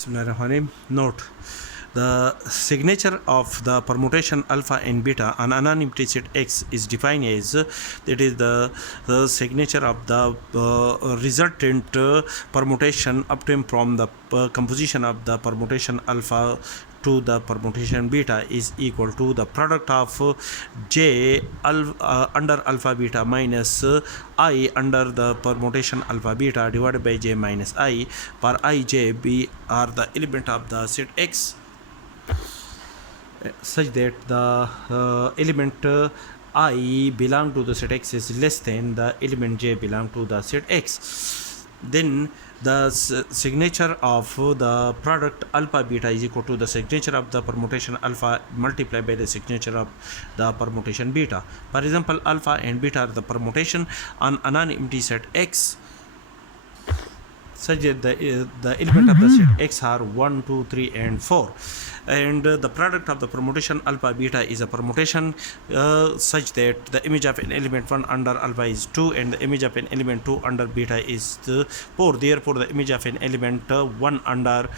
Bismillahirrahmanirrahim. Note: the signature of the permutation alpha and beta on anonymity set X is defined as that is the signature of the resultant permutation obtained from the composition of the permutation alpha to the permutation beta is equal to the product of j under alpha beta minus I under the permutation alpha beta divided by j minus I, where I, j, b are the element of the set X, such that the element I belong to the set X is less than the element j belong to the set X. Then the signature of the product alpha beta is equal to the signature of the permutation alpha multiplied by the signature of the permutation beta. For example, alpha and beta are the permutation on anonymity set X, such that the element of the set X are 1, 2, 3 and 4, and the product of the permutation alpha beta is a permutation such that the image of an element 1 under alpha is 2 and the image of an element 2 under beta is 4. Therefore the image of an element 1 under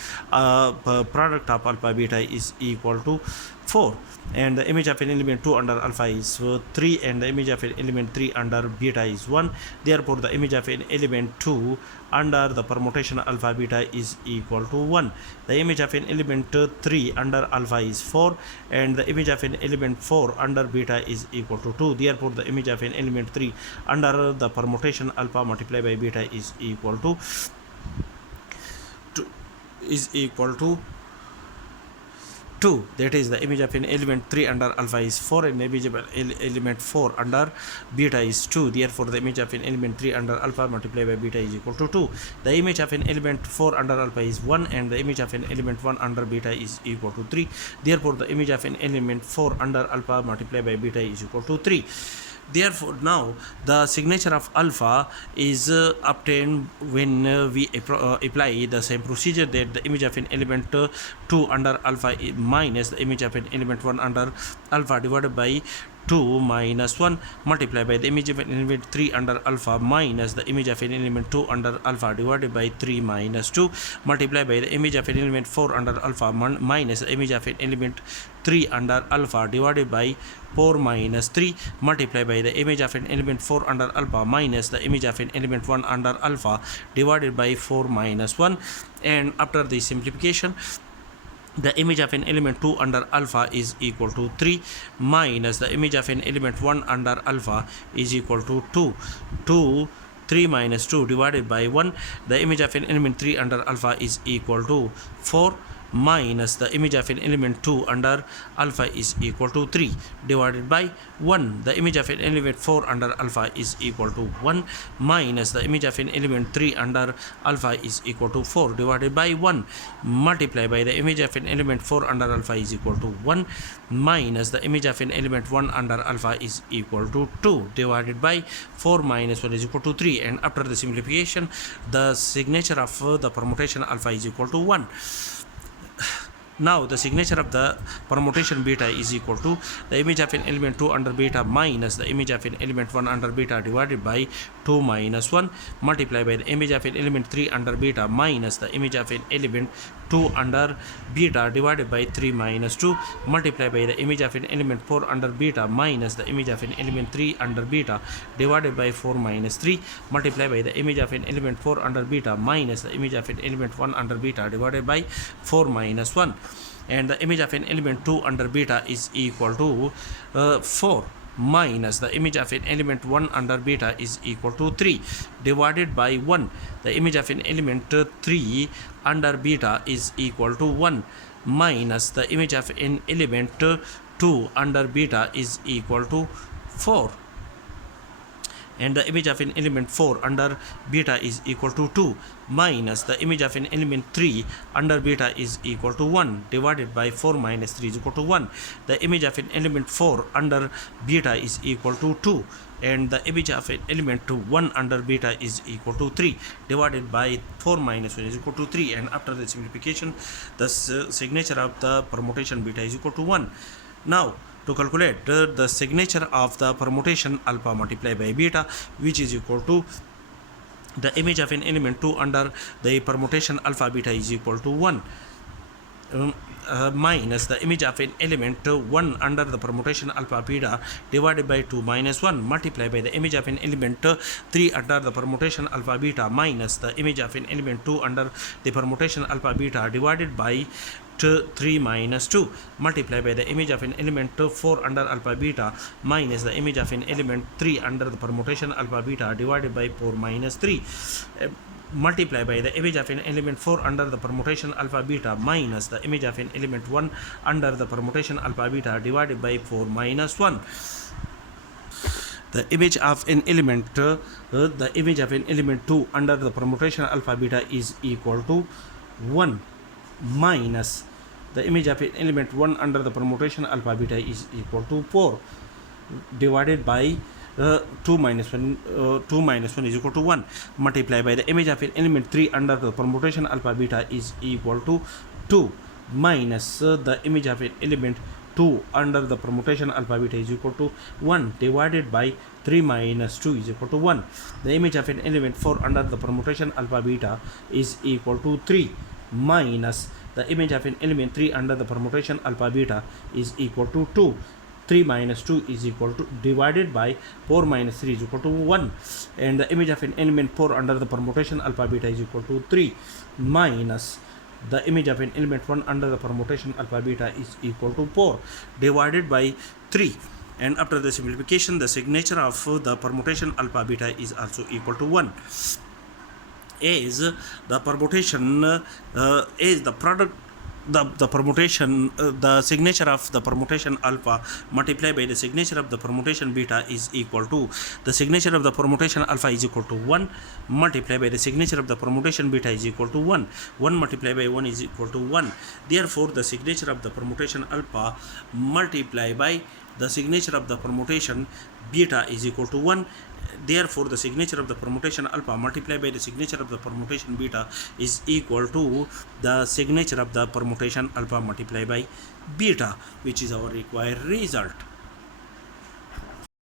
product of alpha beta is equal to 4, and the image of an element 2 under alpha is 3 and the image of an element 3 under beta is 1. Therefore the image of an element 2 under the permutation alpha beta is equal to 1. The image of an element 3 under alpha is 4 and the image of an element 4 under beta is equal to 2. Therefore the image of an element 3 under the permutation alpha multiplied by beta is equal to 2. That is, the image of an element 3 under alpha is 4 and the image of an element 4 under beta is 2. Therefore the image of an element 3 under alpha multiplied by beta is equal to 2. The image of an element 4 under alpha is 1 and the image of an element 1 under beta is equal to 3. Therefore the image of an element 4 under alpha multiplied by beta is equal to 3. Therefore now the signature of alpha is obtained when we apply the same procedure, that the image of an element 2 under alpha minus the image of an element 1 under alpha divided by 2 minus 1 multiplied by the image of an element 3 under alpha minus the image of an element 2 under alpha divided by 3 minus 2 multiplied by the image of an element 4 under alpha minus the image of an element 3 under alpha divided by 4 minus 3 multiplied by the image of an element 4 under alpha minus the image of an element 1 under alpha divided by 4 minus 1. And after the simplification, the image of an element 2 under alpha is equal to 3 minus the image of an element 1 under alpha is equal to 2. 3 minus 2 divided by 1. The image of an element 3 under alpha is equal to 4 minus the image of an element 2 under alpha is equal to 3 divided by 1. The image of an element 4 under alpha is equal to 1 minus the image of an element 3 under alpha is equal to 4 divided by 1 multiplied by the image of an element 4 under alpha is equal to 1 minus the image of an element 1 under alpha is equal to 2 divided by 4 minus 1 is equal to 3. And after the simplification, the signature of the permutation alpha is equal to 1. Now the signature of the permutation beta is equal to the image of an element 2 under beta minus the image of an element 1 under beta divided by 2 minus 1 multiplied by the image of an element 3 under beta minus the image of an element 2 under beta divided by 3 minus 2 multiplied by the image of an element 4 under beta minus the image of an element 3 under beta divided by 4 minus 3 multiplied by the image of an element 4 under beta minus the image of an element 1 under beta divided by 4 minus 1. And the image of an element 2 under beta is equal to 4 minus the image of an element 1 under beta is equal to 3 divided by 1. The image of an element 3 under beta is equal to 1 minus the image of an element 2 under beta is equal to 4. And the image of an element 4 under beta is equal to 2 minus the image of an element 3 under beta is equal to 1 divided by 4 minus 3 is equal to 1. The image of an element 4 under beta is equal to 2 and the image of an element 1 under beta is equal to 3 divided by 4 minus 1 is equal to 3. And after the simplification, the signature of the permutation beta is equal to 1. Now to calculate the signature of the permutation alpha multiplied by beta, which is equal to the image of an element 2 under the permutation alpha beta is equal to 1. Minus the image of an element 1 under the permutation alpha beta divided by 2 minus 1 multiplied by the image of an element 3 under the permutation alpha beta minus the image of an element 2 under the permutation alpha beta divided by 3 minus 2 multiplied by the image of an element 4 under alpha beta minus the image of an element 3 under the permutation alpha beta divided by 4 minus 3 multiply by the image of an element 4 under the permutation alpha beta minus the image of an element 1 under the permutation alpha beta divided by 4 minus 1. The image of an element 2 under the permutation alpha beta is equal to 1 minus the image of an element 1 under the permutation alpha beta is equal to 4 divided by 2 minus 1 is equal to 1 multiplied by the image of an element 3 under the permutation alpha beta is equal to 2 minus the image of an element 2 under the permutation alpha beta is equal to 1 divided by 3 minus 2 is equal to 1. The image of an element 4 under the permutation alpha beta is equal to 3 minus the image of an element 3 under the permutation alpha beta is equal to 2. 3 minus 2 is equal to divided by 4 minus 3 is equal to 1, and the image of an element 4 under the permutation alpha beta is equal to 3 minus the image of an element 1 under the permutation alpha beta is equal to 4 divided by 3. And after the simplification, the signature of the permutation alpha beta is also equal to 1. Is the permutation is the product the permutation the signature of the permutation alpha multiplied by the signature of the permutation beta is equal to the signature of the permutation alpha is equal to 1 multiplied by the signature of the permutation beta is equal to 1 multiplied by 1 is equal to 1. Therefore the signature of the permutation alpha multiplied by the signature of the permutation beta is equal to 1. Therefore the signature of the permutation alpha multiplied by the signature of the permutation beta is equal to the signature of the permutation alpha multiplied by beta, which is our required result.